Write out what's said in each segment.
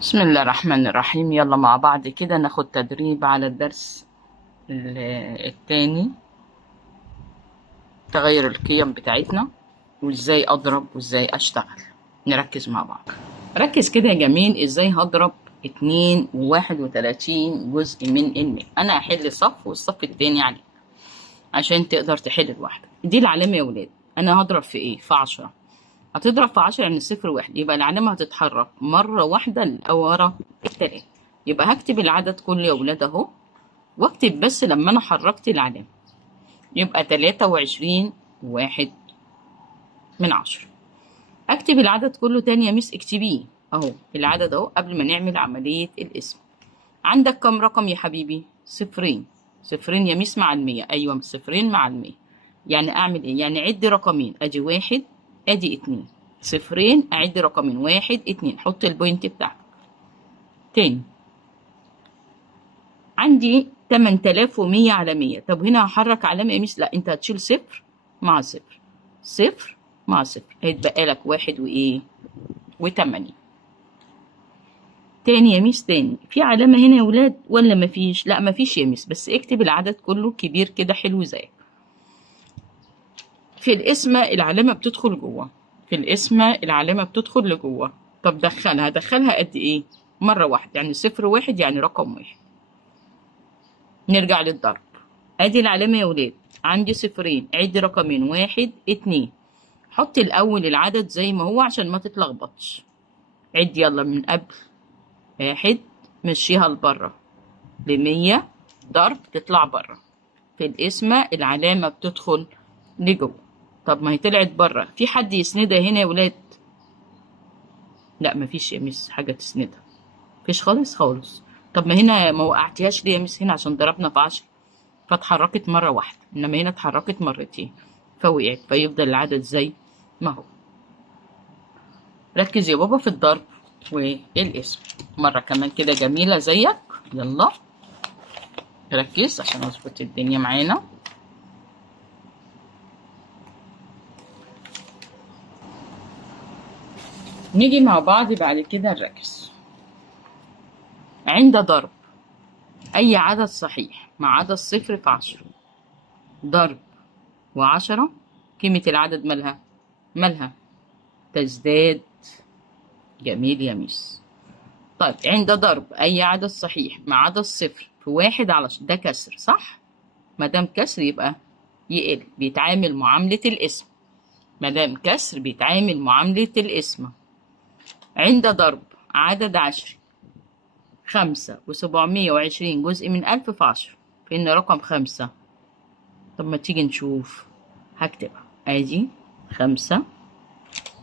بسم الله الرحمن الرحيم. يلا مع بعض كده ناخد تدريب على الدرس التاني، تغير القيم بتاعتنا وازاي اضرب وازاي اشتغل. نركز مع بعض. ركز كده يا جميل، ازاي هضرب 32 جزء من المية. انا هحل صف والصف التاني عليه عشان تقدر تحل لوحدك. دي العلامة يا ولاد. انا هضرب في ايه؟ في 10. هتضرب في 10 يعني صفر واحد، يبقى العلامة هتتحرك مرة واحدة لورا التلاتة. يبقى هكتب العدد كله يا ولاد اهو، واكتب بس لما انا حركت العلامة. يبقى 23.1. اكتب العدد كله تاني يا ميس. اكتبيه اهو، العدد اهو قبل ما نعمل عملية القسم. عندك كم رقم يا حبيبي؟ صفرين. صفرين يا ميس مع المية. ايوه، صفرين مع المية. يعني اعمل ايه؟ يعني عد رقمين، ادي واحد ادي اتنين. صفرين اعد رقمين، واحد اتنين، حط البوينت بتاعتك. تاني عندي 8100 على 100. طب هنا هحرك علامة يا ميس؟ لا، انت هتشيل صفر مع صفر، صفر مع صفر، هيتبقى لك واحد وايه؟ وتمانية. تاني يا ميس، تاني في علامة هنا يا ولاد ولا مفيش؟ لا مفيش يا ميس، بس اكتب العدد كله كبير كده حلو زيك. في القسمة العلامة بتدخل جوه، في القسمة العلامة بتدخل لجوه. طب دخلها قد ايه؟ مرة واحدة، يعني صفر واحد يعني رقم واحد. نرجع للضرب. ادي العلامة يا ولاد، عندي صفرين، عد رقمين، واحد اتنين. حط الاول العدد زي ما هو عشان ما تتلخبطش. عد يلا من قبل. واحد، مشيها لبره ل100. ضرب تطلع بره. في القسمة العلامة بتدخل لجوه. طب ما هي طلعت بره، في حد يسندها هنا يا ولاد؟ لا مفيش يا مس حاجة تسندها، مفيش خالص خالص. طب ما هنا ما وقعتيهاش ليه يا مس؟ هنا عشان ضربنا في 10 فاتحركت مرة واحدة، انما هنا اتحركت مرتين فوقعت، فيفضل العدد زي ما هو. ركز يا بابا في الضرب والاسم مرة كمان كده جميلة زيك. يلا ركز عشان اظبط الدنيا معانا. نيجي مع بعض بعد كده نركز. عند ضرب أي عدد صحيح مع عدد صفر في 10. ضرب و10، قيمة العدد مالها؟ مالها؟ تزداد. جميل يا ميس. طيب عند ضرب أي عدد صحيح مع عدد صفر في واحد على ده كسر صح؟ مادام كسر يبقى يقل، بيتعامل معاملة الاسم. مادام كسر بيتعامل معاملة الاسم. عند ضرب عدد عشري 5 و720 جزء من 1000 في 10. فإن رقم 5. طب ما تيجي نشوف. هكتبها ادي 5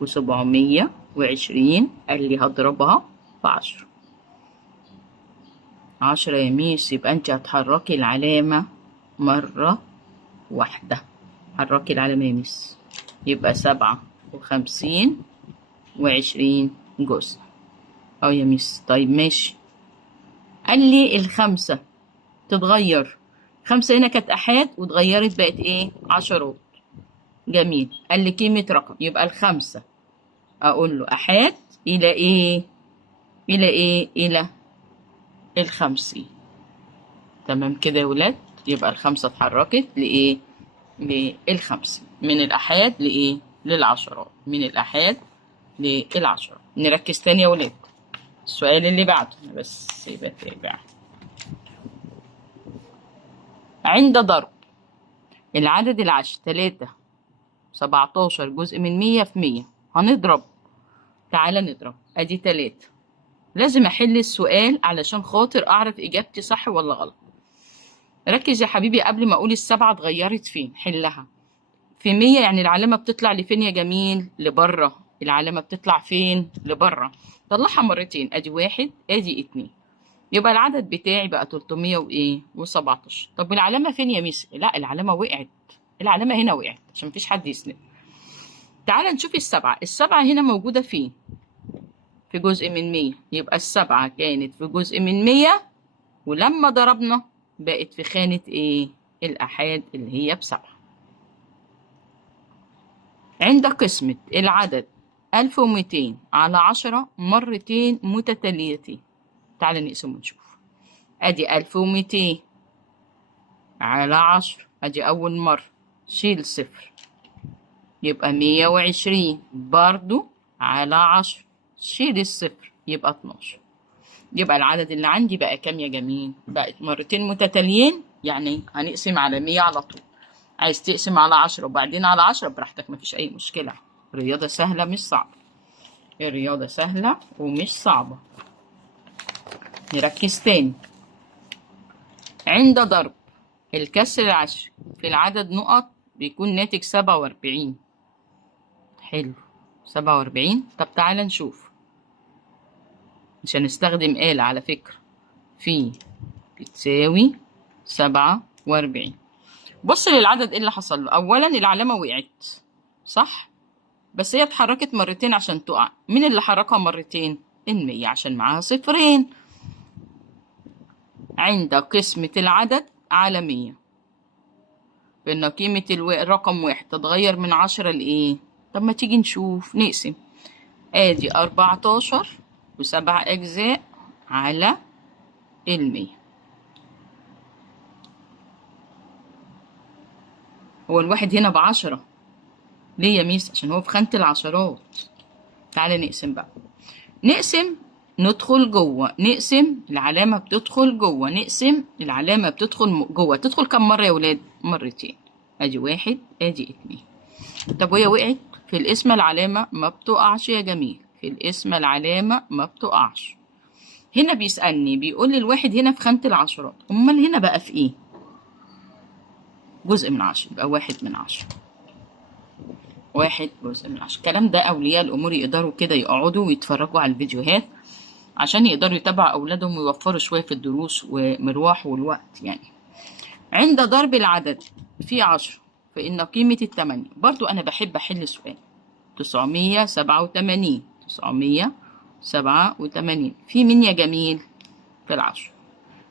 و720، قال لي هضربها في 10. 10 يا ميس، يبقى انت هتحركي العلامة مرة واحدة. حركي العلامة يا ميس، يبقى 57 و20 جزء. اه يا ميس. طيب ماشي. قال لي الخمسة تتغير. خمسة هنا كانت أحاد واتغيرت بقت إيه؟ عشرات. جميل. قال لي قيمة رقم، يبقى الخمسة أقول له أحاد إلى إيه؟ إلى إيه؟ إلى الخمسين. تمام كده يا ولاد؟ يبقى الخمسة اتحركت لإيه؟ للخمسين. من الأحاد لإيه؟ للعشرات. من الأحاد للعشرات. نركز تاني يا ولاد. السؤال اللي بعده بس يبقى تابع. عند ضرب العدد العشر 17 جزء من 100 في 100. هنضرب. تعالى نضرب. ادي 3. لازم احل السؤال علشان خاطر اعرف اجابتي صح ولا غلط. ركز يا حبيبي، قبل ما اقول السبعة اتغيرت فين حلها. في 100 يعني العلامة بتطلع لفين يا جميل؟ لبره. العلامة بتطلع فين؟ لبره. طلعها مرتين، ادي واحد ادي اتنين. يبقى العدد بتاعي بقى 300 وايه؟ و17. طب العلامة فين يا ميس؟ لا العلامة وقعت. العلامة هنا وقعت عشان مفيش حد يسند. تعال نشوف السبعة. السبعة هنا موجودة فين؟ في جزء من 100. يبقى السبعة كانت في جزء من 100، ولما ضربنا بقت في خانة ايه؟ الأحاد اللي هي ب7. عند قسمة العدد 1200 على 10 مرتين متتاليتين. تعال نقسم ونشوف. ادي 1200 على 10، ادي اول مرة، شيل صفر يبقى 120 برضو على 10، شيل الصفر يبقى 12. يبقى العدد اللي عندي بقى كام يا جميل؟ بقت مرتين متتاليين، يعني هنقسم على 100 على طول. عايز تقسم على 10 وبعدين على 10 براحتك، مفيش أي مشكلة. الرياضة سهلة مش صعبة، الرياضة سهلة ومش صعبة. نركز تاني. عند ضرب الكسر العشري في العدد نقط بيكون ناتج 47. حلو، 47. طب تعالى نشوف، مش هنستخدم آلة على فكرة. في بتساوي 47. بص للعدد ايه اللي حصل له. اولا العلامة وقعت صح، بس هي اتحركت مرتين عشان تقع. مين اللي حركها مرتين؟ ال100 عشان معاها صفرين. عند قسمة العدد على 100 فإن قيمة الرقم 1 تتغير من 10 لإيه؟ طب ما تيجي نشوف، نقسم. ادي 14 و7 أجزاء على 100. هو الواحد هنا ب10 ليه يا ميس؟ عشان هو في خانة العشرات. تعالى نقسم بقى. نقسم، ندخل جوه، نقسم العلامة بتدخل جوه، نقسم العلامة بتدخل جوه. تدخل كم مرة يا ولاد؟ مرتين. ادي 1 ادي 2. طب وهي وقعت في القسمة العلامة ما بتقعش يا جميل، في القسمة العلامة ما بتقعش. هنا بيسألني بيقول لي الواحد هنا في خانة العشرات، امال هنا بقى في ايه؟ جزء من 10، يبقى 1/10. 1 جزء من 10. الكلام ده أولياء الأمور يقدروا كده يقعدوا ويتفرجوا على الفيديوهات عشان يقدروا يتابعوا أولادهم ويوفروا شوية في الدروس ومروح والوقت يعني. عند ضرب العدد في 10 فإن قيمة ال8، برضو أنا بحب أحل سؤال. 987 987 في مين يا جميل؟ في 10.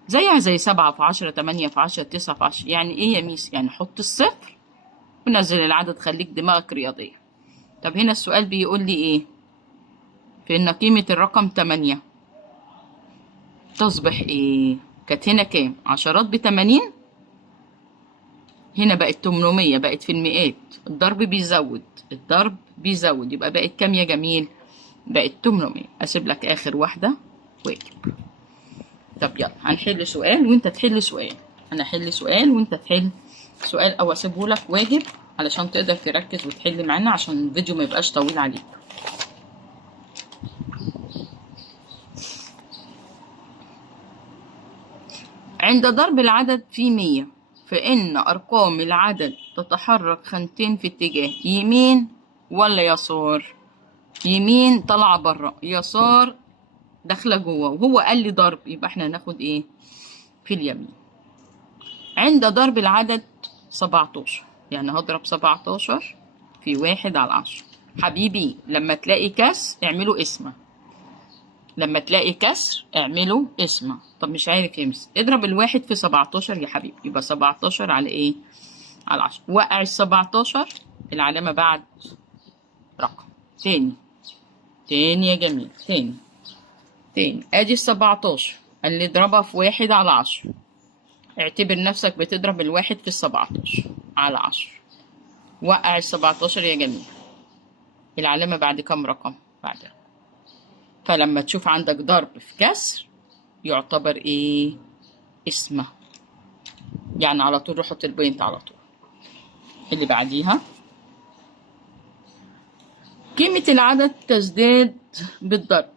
زيها زي 7 في 10 8 في 10 9 في 10. يعني إيه يا ميس؟ يعني حط الصفر ونزل العدد، خليك دماغك رياضية. طب هنا السؤال بيقول لي ايه؟ فإن قيمة الرقم 8 تصبح ايه؟ كانت هنا كام؟ عشرات ب80، هنا بقت 800، بقت في المئات. الضرب بيزود، الضرب بيزود، يبقى بقت كام يا جميل؟ بقت 800. اسيب لك اخر واحدة واجب. طب يلا هنحل سؤال وانت تحل سؤال، انا احل سؤال وانت تحل سؤال، او اسيبه لك واجب علشان تقدر تركز وتحل معانا عشان الفيديو ما يبقاش طويل عليك. عند ضرب العدد في 100 فإن أرقام العدد تتحرك خانتين في اتجاه يمين ولا يسار؟ يمين طالعة بره، يسار داخلة جوه، وهو قال لي ضرب يبقى احنا هناخد ايه؟ في اليمين. عند ضرب العدد 17 يعني هضرب 17 في 1/10. حبيبي لما تلاقي كسر اعملوا اسمه، لما تلاقي كسر اعملوا اسمه. طب مش عارف يمس، اضرب الواحد في 17 يا حبيبي، يبقى 17 على ايه؟ على 10. وقع ال17 العلامة بعد رقم. تاني يا جميل، تاني ادي ال17 اللي اضربها في 1/10. اعتبر نفسك بتضرب الواحد في 17 على 10. وقع ال17 يا جميل، العلامة بعد كام رقم؟ بعد رقم. فلما تشوف عندك ضرب في كسر يعتبر ايه؟ اسمه. يعني على طول روح حط البوينت على طول. اللي بعديها قيمة العدد تزداد بالضرب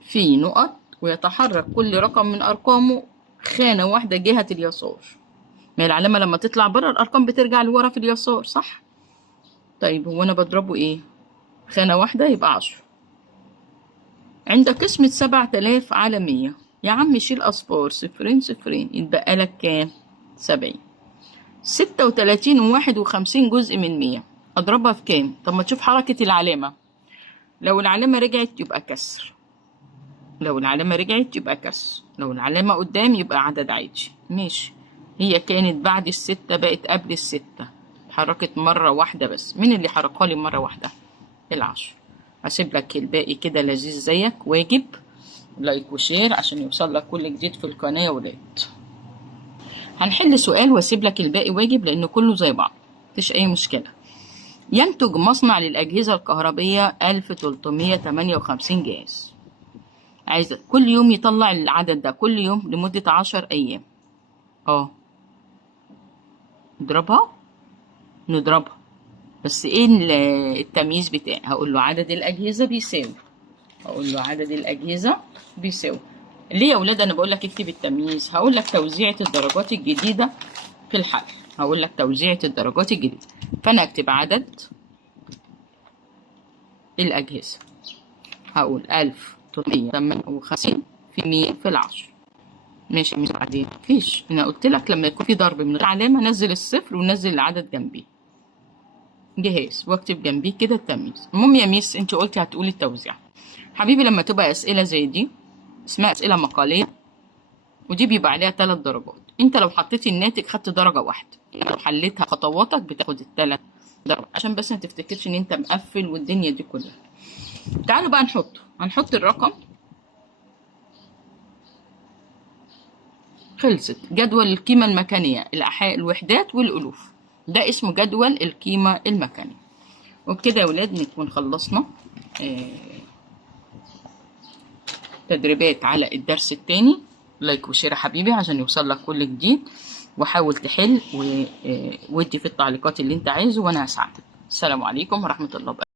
في نقط ويتحرك كل رقم من أرقامه خانة واحدة جهة اليسار. ما العلامة لما تطلع بره الأرقام بترجع لورا في اليسار صح؟ طيب هو أنا بضربه إيه؟ خانة واحدة يبقى 10. عند قسمة 7000 على 100 يا عم شيل أصفار، صفرين صفرين، يتبقى لك كام؟ 70. 36 و51 جزء من 100 أضربها في كام؟ طب ما تشوف حركة العلامة. لو العلامة رجعت يبقى كسر، لو العلامة رجعت يبقى كسر، لو العلامة قدام يبقى عدد عادي. ماشي، هي كانت بعد ال6 بقت قبل ال6، اتحركت مرة واحدة بس. مين اللي حركها لي مرة واحدة؟ العشر. هسيب لك الباقي كده لذيذ زيك. واجب لايك وشير عشان يوصل لك كل جديد في القناة يا ولاد. هنحل سؤال واسيب لك الباقي واجب لأنه كله زي بعض، مفيش أي مشكلة. ينتج مصنع للأجهزة الكهربية 1358 جهاز. عايزة كل يوم يطلع العدد ده كل يوم لمدة 10 أيام. نضربها بس ايه التمييز بتاعي؟ هقول له عدد الأجهزة بيساوي. ليه يا ولاد انا بقول لك اكتب التمييز؟ هقول لك توزيعة الدرجات الجديدة في الحل. فانا اكتب عدد الأجهزة، هقول 1358 في 100 في 10. ماشي مش بعدين مفيش، انا قلت لك لما يكون في ضرب من غير علامة نزل الصفر ونزل العدد جنبيه جهاز واكتب جنبيه كده التمييز. المهم يا ميس انت قلتي هتقولي التوزيع. حبيبي لما تبقى اسئلة زي دي اسمها اسئلة مقالية، ودي بيبقى عليها 3 درجات. انت لو حطيتي الناتج خدت درجة واحدة، لو حليتها خطواتك بتاخد ال3 درجات، عشان بس ما تفتكرش ان انت مقفل والدنيا دي كلها. تعالوا بقى هنحط الرقم. خلصت. جدول القيمة المكانية، الأحياء، الوحدات والألوف، ده اسمه جدول القيمة المكانية. وبكده يا ولاد نكون خلصنا تدريبات على الدرس الثاني. لايك وشير يا حبيبي عشان يوصل لك كل جديد، وحاول تحل ودي في التعليقات اللي انت عايزه وانا هساعدك. السلام عليكم ورحمة الله وبركاته.